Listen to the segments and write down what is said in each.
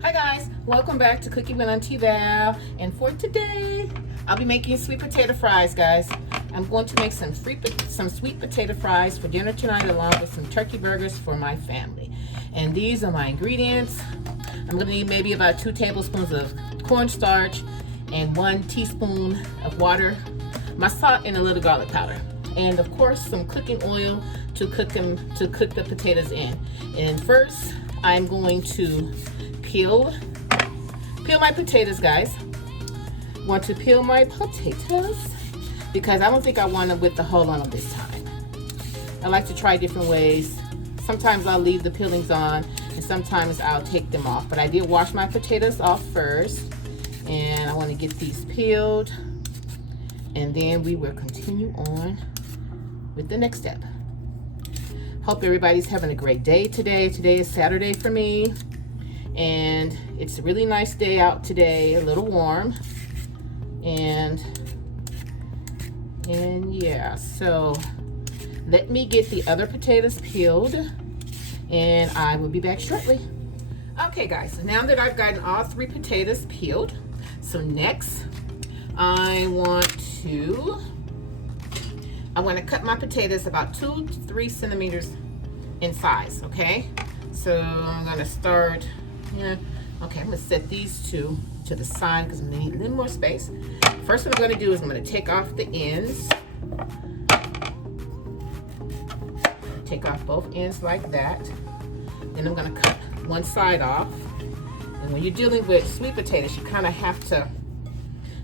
Hi guys, welcome back to Cooking with Auntie Val. And for today, I'll be making sweet potato fries, guys. I'm going to make some sweet potato fries for dinner tonight, along with some turkey burgers for my family. And these are my ingredients. I'm going to need maybe about 2 tablespoons of cornstarch and 1 teaspoon of water, my salt, and a little garlic powder. And of course, some cooking oil to cook the potatoes in. And first, I'm going to peel my potatoes, guys. Want to peel my potatoes because I don't think I want them with the hull on them this time. I like to try different ways. Sometimes I'll leave the peelings on and sometimes I'll take them off, but I did wash my potatoes off first, and I want to get these peeled, and then we will continue on with the next step. Hope everybody's having a great day today. Today is Saturday for me, and it's a really nice day out today, a little warm, and yeah, so let me get the other potatoes peeled and I will be back shortly. Okay guys, so now that I've gotten all 3 potatoes peeled, so next I want to cut my potatoes about 2 to 3 centimeters in size, okay? So I'm gonna start, okay, I'm gonna set these 2 to the side because I'm gonna need a little more space. First what I'm gonna do is I'm gonna take off the ends. Take off both ends like that. Then I'm gonna cut one side off. And when you're dealing with sweet potatoes, you kind of have to,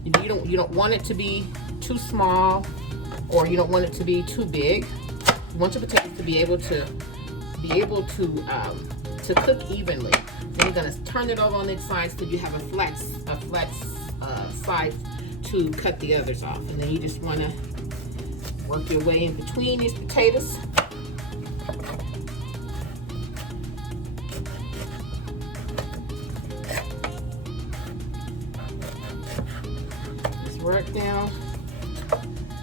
you don't want it to be too small, or you don't want it to be too big. You want your potatoes to be able to cook evenly. Then you're gonna turn it over on its side so you have a flat side to cut the others off. And then you just wanna work your way in between these potatoes. Just work down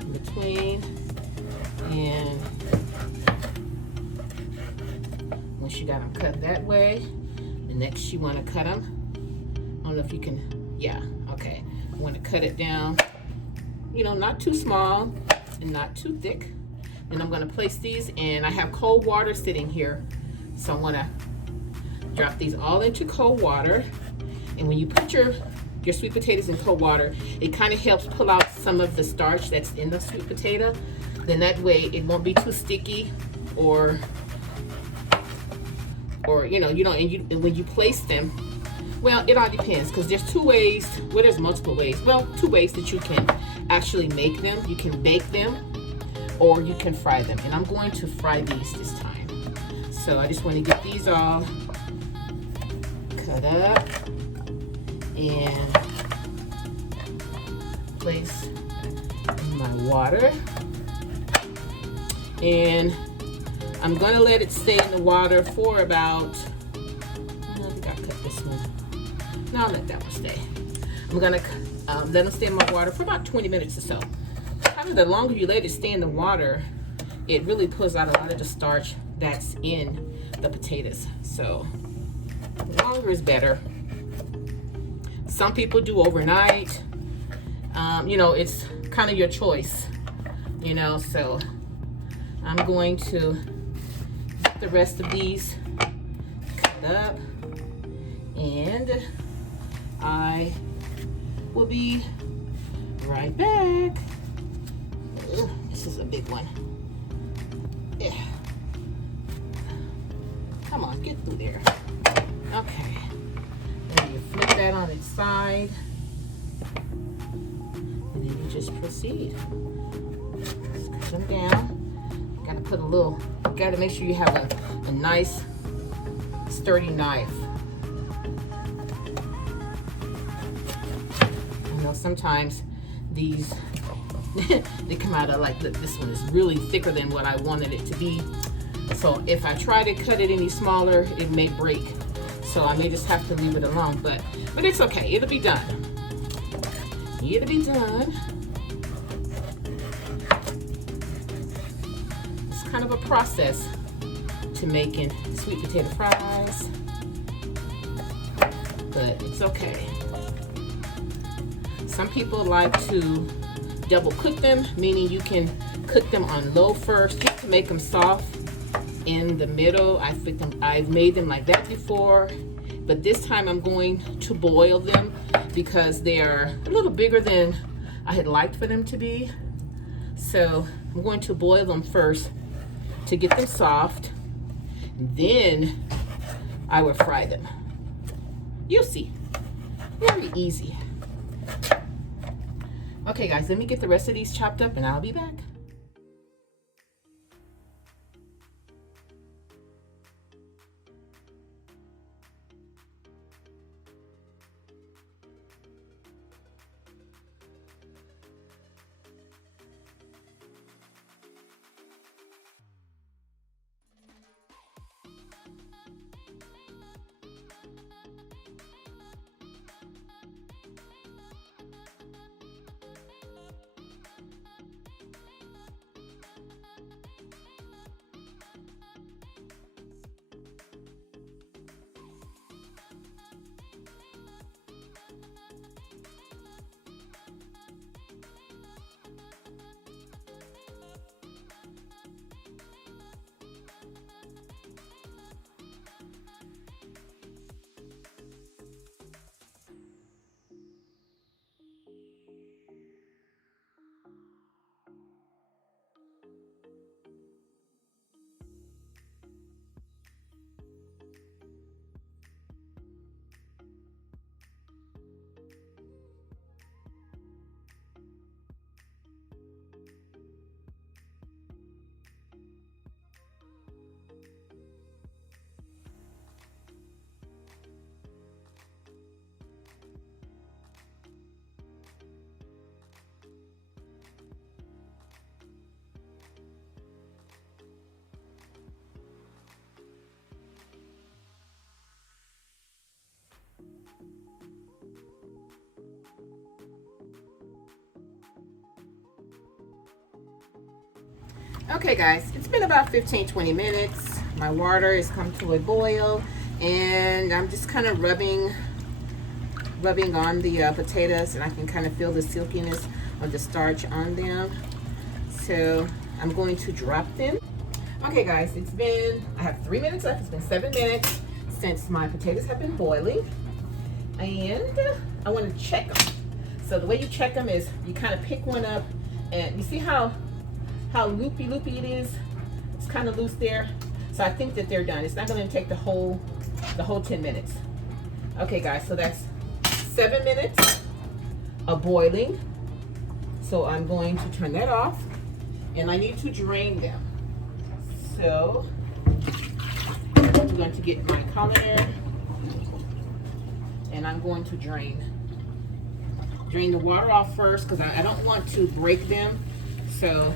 in between, and once you got them cut that way, the next you want to cut them. I don't know if you can, yeah, okay. I want to cut it down, not too small and not too thick. And I'm going to place these, and I have cold water sitting here, so I'm going to drop these all into cold water. And when you put your sweet potatoes in cold water, it kind of helps pull out some of the starch that's in the sweet potato. Then that way it won't be too sticky, or and when you place them, well, it all depends, because there's 2 ways, well, there's multiple ways, well, 2 ways that you can actually make them. You can bake them, or you can fry them, and I'm going to fry these this time. So I just want to get these all cut up and place in my water, and I'm going to let it stay in the water for about, I think I cut this one. No, I'll let that one stay. I'm going to let them stay in my water for about 20 minutes or so. Kind of the longer you let it stay in the water, it really pulls out a lot of the starch that's in the potatoes. So the longer is better. Some people do overnight. It's kind of your choice, so I'm going to get the rest of these cut up, and I will be right back. Ugh, this is a big one. Yeah. Come on, get through there. Okay. Then you flip that on its side, and then you just proceed. Cut them down. Gotta make sure you have a nice sturdy knife. I know sometimes these they come out of, like, this one is really thicker than what I wanted it to be. So if I try to cut it any smaller, it may break. So I may just have to leave it alone, but it's okay. It'll be done. It'll be done. It's kind of a process to making sweet potato fries. but it's okay. Some people like to double cook them, meaning you can cook them on low first just to make them soft in the middle. I've made them like that before, but this time I'm going to boil them because they're a little bigger than I had liked for them to be. So I'm going to boil them first to get them soft. Then I will fry them. You'll see. Very easy. Okay guys, let me get the rest of these chopped up and I'll be back. Okay guys, it's been about 15-20 minutes. My water has come to a boil and I'm just kind of rubbing on the potatoes, and I can kind of feel the silkiness of the starch on them. So I'm going to drop them. Okay guys, I have 3 minutes left. It's been 7 minutes since my potatoes have been boiling, and I want to check them. So the way you check them is you kind of pick one up, and you see how loopy it is. It's kind of loose there. So I think that they're done. It's not going to take the whole 10 minutes. Okay guys, so that's 7 minutes of boiling. So I'm going to turn that off, and I need to drain them. So I'm going to get my colander, and I'm going to drain the water off first because I don't want to break them. So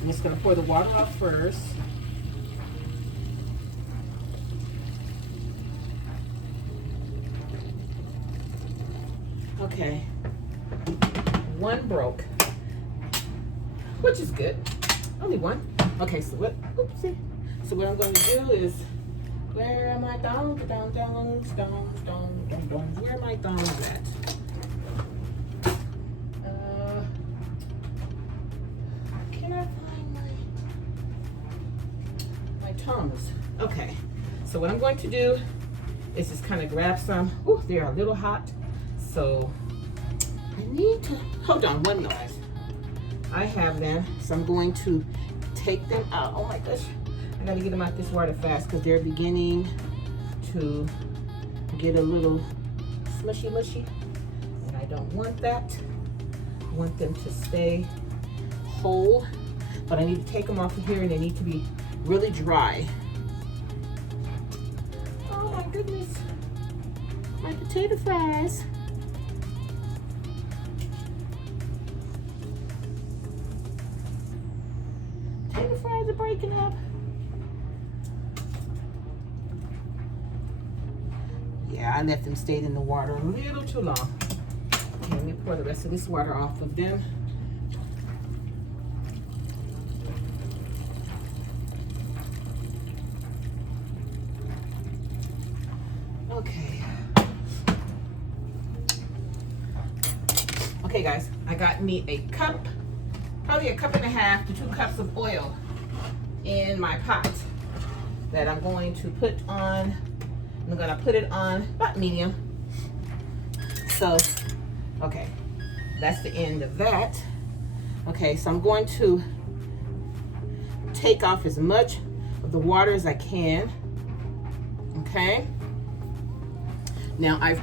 I'm just going to pour the water off first. Okay, one broke, which is good. Only one. Okay, so what? Oopsie. So what I'm going to do is, where are my thongs? Where are my thongs at? Can I find my tongs? Okay. So what I'm going to do is just kind of grab some. Ooh, they're a little hot. So I need to hold on one minute, guys. I have them, so I'm going to take them out. Oh my gosh, I gotta get them out this water fast because they're beginning to get a little mushy, and I don't want that. I want them to stay whole, but I need to take them off of here, and they need to be really dry. Oh my goodness, my potato fries. Potato fries are breaking up. Yeah, I let them stay in the water a little too long. Okay, let me pour the rest of this water off of them. Okay. Okay guys, I got me a cup, probably 1.5 cups to 2 cups of oil in my pot that I'm going to put on. I'm gonna put it on about medium. So, okay, that's the end of that. Okay, so I'm going to take off as much of the water as I can. Okay. Now I've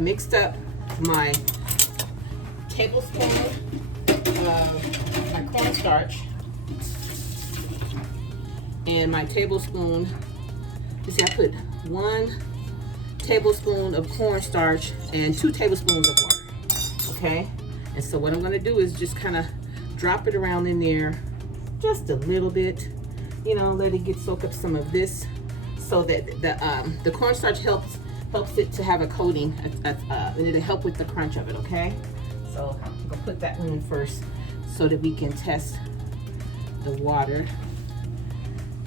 mixed up my tablespoon of my cornstarch and my tablespoon. You see, I put 1 tablespoon of cornstarch and 2 tablespoons of water. Okay. And so what I'm going to do is just kind of drop it around in there just a little bit, you know, let it soak up some of this, so that the cornstarch helps it to have a coating, and it'll help with the crunch of it. Okay, so I'm gonna put that one in first so that we can test the water.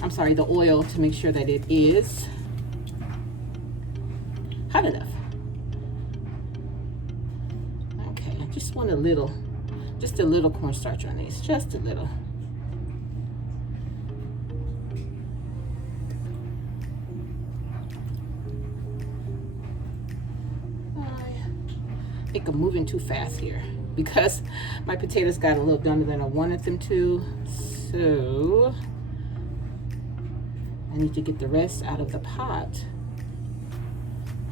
I'm sorry, the oil, to make sure that it is hot enough. Okay, I just want just a little cornstarch on these, just a little. I think I'm moving too fast here because my potatoes got a little done than I wanted them to. So I need to get the rest out of the pot.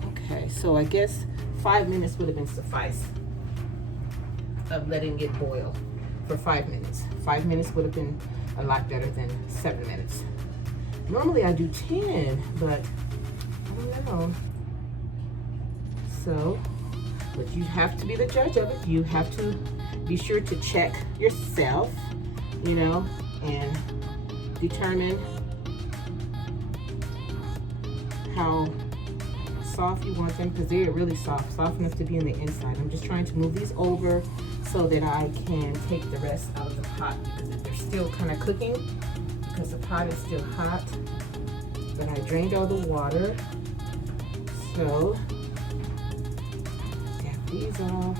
Okay, so I guess 5 minutes would have been suffice of letting it boil for 5 minutes. 5 minutes would have been a lot better than 7 minutes. Normally I do 10, but I don't know. So, but you have to be the judge of it. You have to be sure to check yourself, you know, and determine how soft you want them, because they're really soft enough to be in the inside. I'm just trying to move these over so that I can take the rest out of the pot, because they're still kind of cooking because the pot is still hot. But I drained all the water, so these off.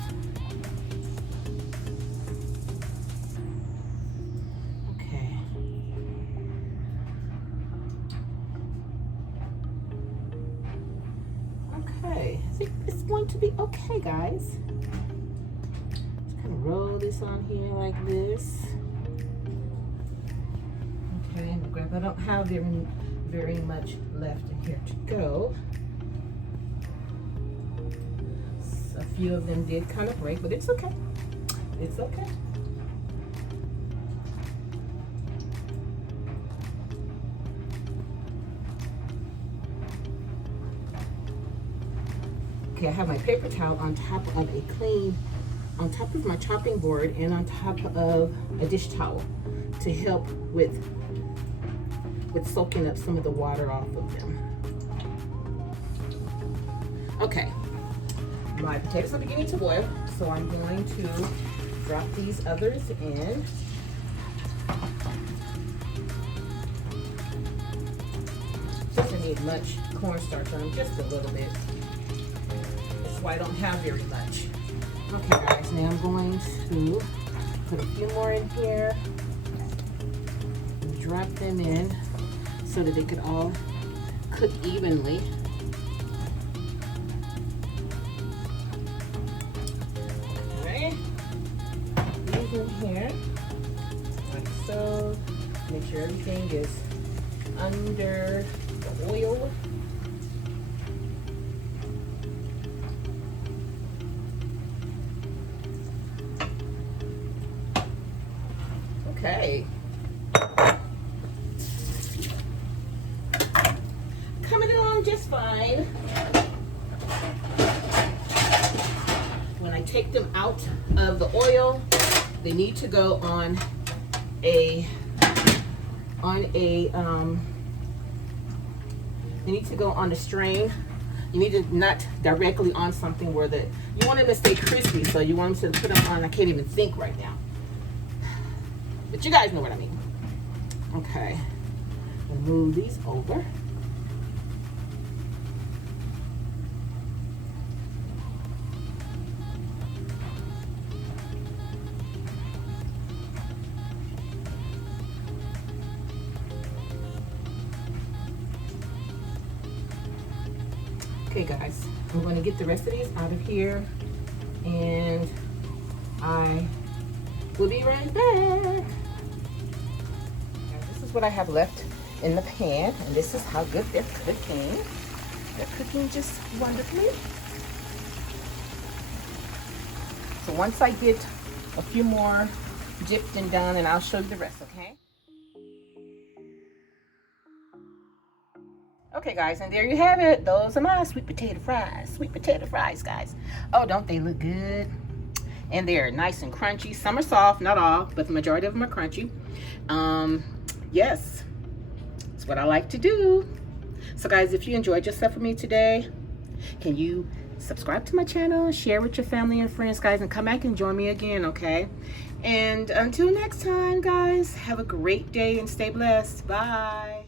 Okay. Okay, I think it's going to be okay, guys. Just kind of roll this on here like this. Okay, I'm gonna grab. I don't have very much left in here to go. A few of them did kind of break, but it's okay. It's okay. Okay, I have my paper towel on top of on top of my chopping board and on top of a dish towel to help with soaking up some of the water off of them. Okay. My potatoes are beginning to boil, so I'm going to drop these others in. Doesn't need much cornstarch on them, just a little bit. That's why I don't have very much. Okay guys, now I'm going to put a few more in here and drop them in so that they could all cook evenly. In here, like so. Make sure everything is under the oil. Okay. Coming along just fine. When I take them out of the oil, they need to go on a they need to go on a strain. You need to not directly on something where you want them to stay crispy, so you want them to put them on. I can't even think right now, but you guys know what I mean. Okay, we'll move these over. Okay guys, I'm going to get the rest of these out of here, and I will be right back. This is what I have left in the pan, and this is how good they're cooking. They're cooking just wonderfully. So once I get a few more dipped and done, and I'll show you the rest, okay? Okay guys, and there you have it. Those are my sweet potato fries. Sweet potato fries, guys. Oh, don't they look good? And they're nice and crunchy. Some are soft, not all, but the majority of them are crunchy. Yes, it's what I like to do. So guys, if you enjoyed yourself with me today, can you subscribe to my channel, share with your family and friends, guys, and come back and join me again, okay? And until next time, guys, have a great day and stay blessed. Bye.